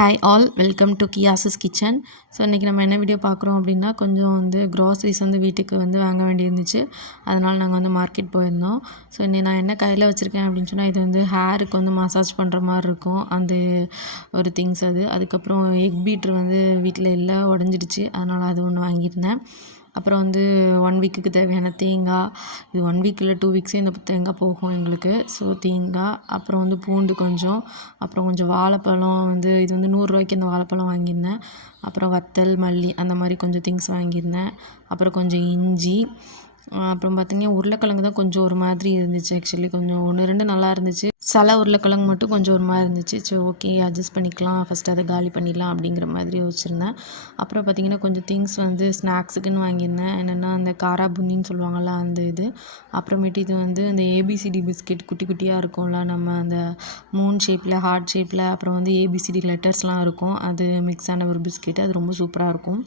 Hi all, welcome to Kiyasa's kitchen. So இன்றைக்கி நம்ம என்ன வீடியோ பார்க்குறோம் அப்படின்னா, கொஞ்சம் க்ராசரிஸ் வீட்டுக்கு வாங்க வேண்டியிருந்துச்சு. அதனால் நாங்கள் மார்க்கெட் போயிருந்தோம். ஸோ இன்னைக்கு நான் என்ன கையில் வச்சுருக்கேன் அப்படின்னு சொன்னால், இது ஹேருக்கு மசாஜ் பண்ணுற மாதிரி இருக்கும். அந்த ஒரு திங்ஸ் அதுக்கப்புறம் எக் பீட்ரு வீட்டில் இல்லை, உடஞ்சிடுச்சு. அதனால் அது ஒன்று வாங்கியிருந்தேன். அப்புறம் 1 வீக்குக்கு தேவையான தேங்காய், இது 1 வீக் இல்லை 2 வீக்ஸே இந்த தேங்காய் போகும் எங்களுக்கு. ஸோ தேங்காய், அப்புறம் பூண்டு கொஞ்சம், அப்புறம் கொஞ்சம் வாழைப்பழம் இது 100 ரூபாய்க்கு இந்த வாழைப்பழம் வாங்கியிருந்தேன். அப்புறம் வத்தல், மல்லி அந்த மாதிரி கொஞ்சம் திங்ஸ் வாங்கியிருந்தேன். அப்புறம் கொஞ்சம் இஞ்சி, அப்புறம் பார்த்திங்கன்னா உருளைக்கிழங்கு தான் கொஞ்சம் ஒரு மாதிரி இருந்துச்சு. ஆக்சுவலி கொஞ்சம் 1, 2 நல்லா இருந்துச்சு. சில உருளைக்கிழங்கு மட்டும் கொஞ்சம் ஒரு மாதிரி இருந்துச்சு. சரி, ஓகே, அட்ஜஸ்ட் பண்ணிக்கலாம், ஃபஸ்ட்டு அதை காலி பண்ணிடலாம் அப்படிங்கிற மாதிரி வச்சுருந்தேன். அப்புறம் பார்த்திங்கன்னா கொஞ்சம் திங்ஸ் ஸ்நாக்ஸுக்குன்னு வாங்கியிருந்தேன். என்னென்னா அந்த காரா புந்தின்னு சொல்லுவாங்கள்ல, அந்த இது. அப்புறமேட்டு இது அந்த ஏபிசிடி பிஸ்கெட் குட்டி குட்டியாக இருக்கும்ல, நம்ம அந்த மூன் ஷேப்பில், ஹார்ட் ஷேப்பில், அப்புறம் ஏபிசிடி லெட்டர்ஸ்லாம் இருக்கும். அது மிக்ஸ் ஆன ஒரு பிஸ்கெட்டு, அது ரொம்ப சூப்பராக இருக்கும்.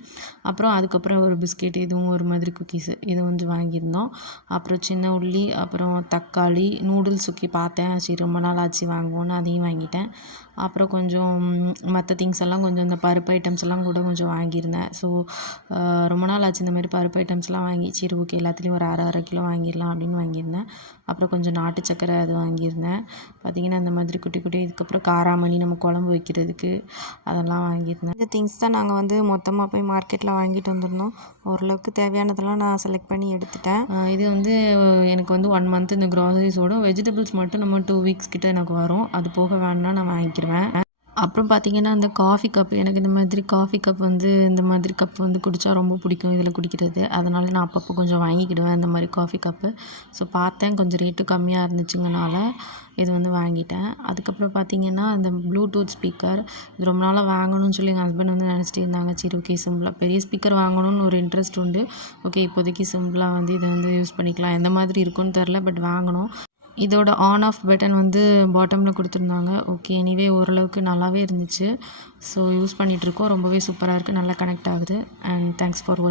அப்புறம் அதுக்கப்புறம் ஒரு பிஸ்கெட், இதுவும் ஒரு மாதிரி குக்கீஸு, இது வாங்கியிருந்தோம். அப்புறம் சின்ன உள்ளி, அப்புறம் தக்காளி, நூடுல்ஸ் பார்த்தேன். சரி, ரொம்ப நாள் ஆச்சு வாங்குவோன்னு அதையும் வாங்கிட்டேன். அப்புறம் கொஞ்சம் மற்ற திங்ஸ் எல்லாம் கொஞ்சம் இந்த பருப்பு ஐட்டம்ஸ் எல்லாம் கூட கொஞ்சம் வாங்கியிருந்தேன். ஸோ ரொம்ப நாள் ஆச்சு இந்த மாதிரி பருப்பு ஐட்டம்ஸ்லாம் வாங்கி. சரி, ஓகே, எல்லாத்துலேயும் ஒரு அரை கிலோ வாங்கிடலாம் அப்படின்னு வாங்கியிருந்தேன். அப்புறம் கொஞ்சம் நாட்டு சக்கரை அது வாங்கியிருந்தேன். பார்த்திங்கன்னா இந்த மாதிரி குட்டி குட்டி, இதுக்கப்புறம் காராமணி நம்ம குழம்பு வைக்கிறதுக்கு அதெல்லாம் வாங்கியிருந்தேன். இந்த திங்ஸ் தான் நாங்கள் மொத்தமாக போய் மார்க்கெட்டில் வாங்கிட்டு வந்திருந்தோம். ஓரளவுக்கு தேவையானதெல்லாம் நான் செலக்ட் பண்ணி எடுத்துட்டேன். இது எனக்கு 1 மந்த் இந்த க்ராசரிஸோட வெஜிடபிள்ஸ் மட்டும் நம்ம 2 வீக்ஸ் கிட்ட எனக்கு வரும். அது போக வேணுன்னா நான் வாங்கிக்கிடுவேன். அப்புறம் பார்த்திங்கன்னா அந்த காஃபி கப், எனக்கு இந்த மாதிரி காஃபி கப் இந்த மாதிரி கப் குடித்தா ரொம்ப பிடிக்கும், இதில் குடிக்கிறது. அதனால் நான் அப்பப்போ கொஞ்சம் வாங்கிக்கிடுவேன் இந்த மாதிரி காஃபி கப்பு. ஸோ பார்த்தேன், கொஞ்சம் ரேட்டு கம்மியாக இருந்துச்சுங்கனால இது வாங்கிட்டேன். அதுக்கப்புறம் பார்த்திங்கன்னா இந்த ப்ளூடூத் ஸ்பீக்கர், இது ரொம்ப நாளாக வாங்கணும்னு சொல்லி எங்கள் ஹஸ்பண்ட் நினச்சிட்டே இருந்தாங்க. சரி, ஓகே, சிம்பிளாக பெரிய ஸ்பீக்கர் வாங்கணும்னு ஒரு இன்ட்ரெஸ்ட் உண்டு. ஓகே, இப்போதைக்கு சிம்பிளாக இதை யூஸ் பண்ணிக்கலாம். எந்த மாதிரி இருக்குன்னு தெரில, பட் வாங்கணும். இதோட ஆன் ஆஃப் பட்டன் பாட்டமில் கொடுத்துருந்தாங்க. ஓகே, எனிவே ஓரளவுக்கு நல்லாவே இருந்துச்சு. ஸோ யூஸ் பண்ணிகிட்ருக்கோம். ரொம்பவே சூப்பராக இருக்குது, நல்லா கனெக்ட் ஆகுது. And thanks for